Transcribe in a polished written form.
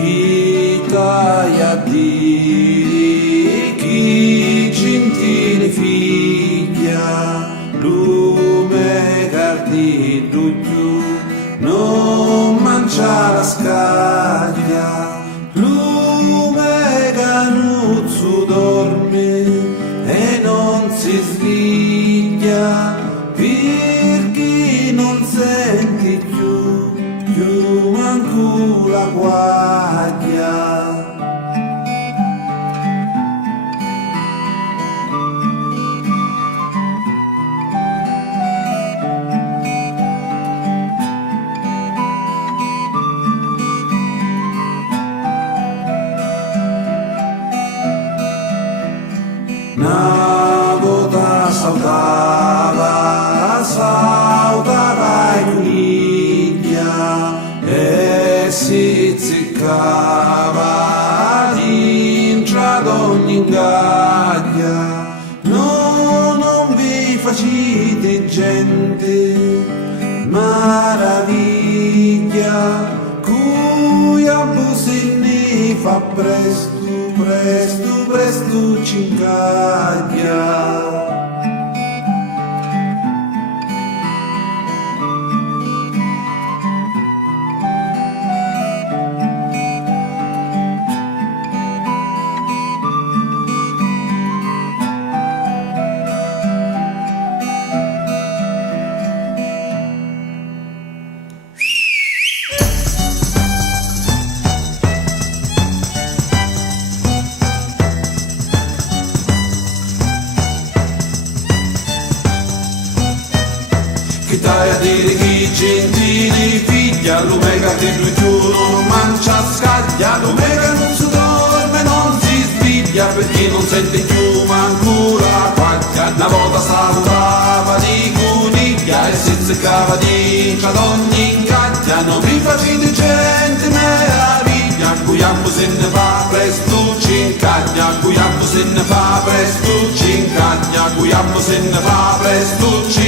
Italia di chi gentile figlia, lume cardi giù, non mangia la scaglia, lume canuzzo dorme e non si sveglia, perché non senti più manco la guaglia. Una volta saltava in un'iglia e si ziccava dentro ad ogni ingaglia. No, non vi facete gente maraviglia, cui abusi ne fa presto ci ingaglia. Che dai a dire chi gentili figlia, l'omega di lui giù non mangia scaglia, l'omega non si dorme, non si sveglia, perché non sente più manco la quaglia. Una volta salutava di coniglia e si zeccava dentro ad ogni ingaglia. Non vi facete gente meraviglia, cuiammo se ne fa presto cincaglia, cuiammo se ne fa presto cincaglia, cuiammo se ne fa presto cincaglia.